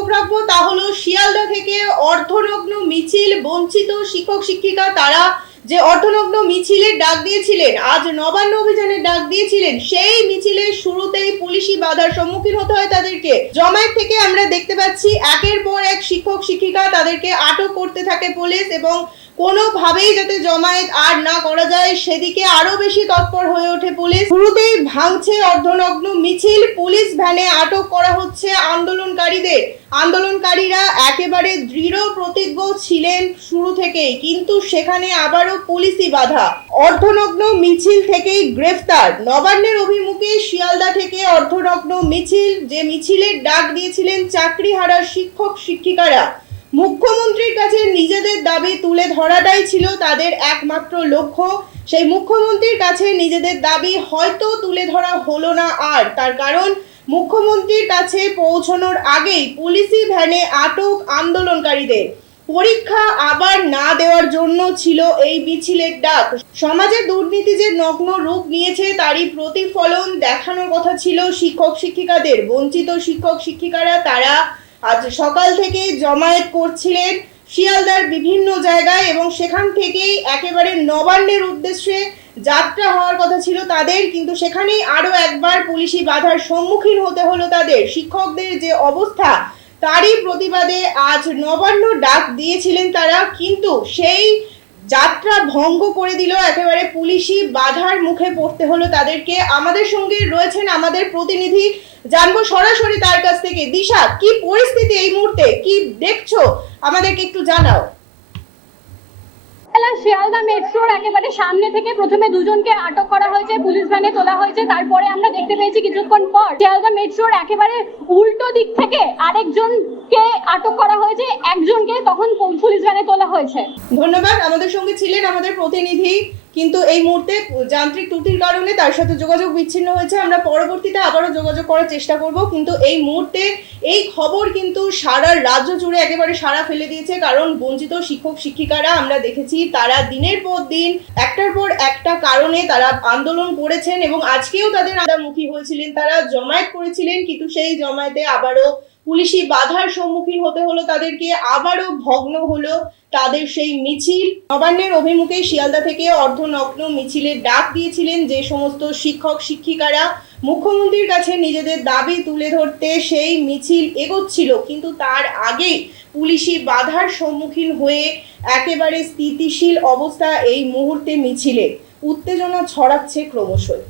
চোখ রাখব, তা হলো শিয়ালদা থেকে অর্ধনগ্ন মিছিল, বঞ্চিত শিক্ষক, শিক্ষিকা, তারা যে অর্ধনগ্ন মিছিলের ডাক দিয়েছিলেন, আজ নবান্ন অভিযানের ডাক দিয়েছিলেন, সেই মিছিলের শুরুতেই পুলিশি বাধার সম্মুখীন হতে হয় তাদেরকে। জমায়েত থেকে আমরা দেখতে পাচ্ছি, একের পর এক শিক্ষক, শিক্ষিকা তাদেরকে আটক করতে থাকে পুলিশ এবং কোনোভাবেই যাতে জমায়েত আর না করা যায়, সেদিকে আরও বেশি তৎপর হয়ে ওঠে পুলিশ। শুরুতেই ভাঙছে অর্ধনগ্ন মিছিল, পুলিশ ভ্যানে আটক করা হচ্ছে আন্দোলনকারীদের। আন্দোলনকারীরা একেবারে দৃঢ় প্রতিজ্ঞ ছিলেন শুরু থেকেই, কিন্তু সেখানে আবারও পুলিশি বাধা। অর্ধনগ্ন মিছিল থেকেই গ্রেফতার। নবান্নের অভিমুখে শিয়ালদা থেকে অর্ধনগ্ন মিছিল, যে মিছিলের ডাক দিয়েছিলেন চাকরি হারা শিক্ষক শিক্ষিকারা মুখ্যমন্ত্রীর কাছে নিজেদের দাবি তুলে ধরাটাই ছিল তাদের একমাত্র লক্ষ্য। সেই মুখ্যমন্ত্রীর কাছে নিজেদের দাবি হয়তো তুলে ধরা হলো না আর। তার কারণ, মুখ্যমন্ত্রীর কাছে পৌঁছানোর আগেই পুলিশি ভ্যানে আটক আন্দোলনকারীদের। পরীক্ষা আবার না দেওয়ার জন্য ছিল এই মিছিলের ডাক। সমাজে দুর্নীতি যে নগ্ন রূপ নিয়েছে তারই প্রতিফলন দেখানোর কথা ছিল শিক্ষক শিক্ষিকাদের বঞ্চিত শিক্ষক শিক্ষিকারা তারা আজ সকাল থেকে জমায়েত করছিলেন শিয়ালদার বিভিন্ন জায়গায় এবং সেখান থেকেই একেবারে নবান্নের উদ্দেশ্যে যাত্রা হওয়ার কথা ছিল তাদের, কিন্তু সেখানেই আরও একবার পুলিশি বাধার সম্মুখীন হতে হলো তাদের। শিক্ষকদের যে অবস্থা, তারই প্রতিবাদে আজ নবান্ন ডাক দিয়েছিলেন তারা, কিন্তু সেই যাত্রা ভঙ্গ করে দিল একেবারে পুলিশি বাধার মুখে পড়তে হলো তাদেরকে। আমাদের সঙ্গে রয়েছেন আমাদের প্রতিনিধি। জানব সরাসরি তার কাছ থেকে। দিশা, কি পরিস্থিতি এই মুহূর্তে? কি দেখছ? আমাদেরকে একটু জানাও। শিয়ালদা মেট্রোর একেবারে সামনে থেকে প্রথমে দুজনকে আটক করা হয়েছে, পুলিশ ভ্যানে তোলা হয়েছে, তারপরে আমরা দেখতে পেয়েছি কিছুক্ষণ পর শিয়ালদা মেট্রোর একেবারে উল্টো দিক থেকে আরেকজনকে আটক করা হয়েছে একজনকে, তখন পুলিশ ভ্যানে তোলা হয়েছে। ধন্যবাদ। আমাদের সঙ্গে ছিলেন আমাদের প্রতিনিধি, কিন্তু এই মুহূর্তে যান্ত্রিক ত্রুটির কারণে তার সাথে যোগাযোগ বিচ্ছিন্ন হয়েছে। আমরা পরবর্তীতে আবারও যোগাযোগ করার চেষ্টা করব, কিন্তু এই মুহূর্তে এই খবর কিন্তু সারা রাজ্য জুড়ে একেবারে সারা ফেলে দিয়েছে, কারণ বঞ্চিত শিক্ষক, শিক্ষিকারা আমরা দেখেছি, তারা দিনের পর দিন, একটার পর একটা কারণে তারা আন্দোলন করেছেন এবং আজকেও তাদের মুখী হয়েছিলেন, তারা জমায়েত করেছিলেন, কিন্তু সেই জমায়েতে আবারও পুলিশি বাধার সম্মুখীন হতে হলো, তাদেরকে আবারও ভগ্ন হলো তাদের সেই মিছিল। নবান্নের অভিমুখে শিয়ালদা থেকে অর্ধনগ্ন মিছিলের ডাক দিয়েছিলেন যে সমস্ত শিক্ষক, শিক্ষিকারা। মুখ্যমন্ত্রীর কাছে নিজেদের দাবি তুলে ধরতে সেই মিছিল এগোচ্ছিল, কিন্তু তার আগেই পুলিশি বাধার সম্মুখীন হয়ে একেবারে স্থিতিশীল অবস্থা এই মুহূর্তে মিছিলে। উত্তেজনা ছড়াচ্ছে ক্রমশই।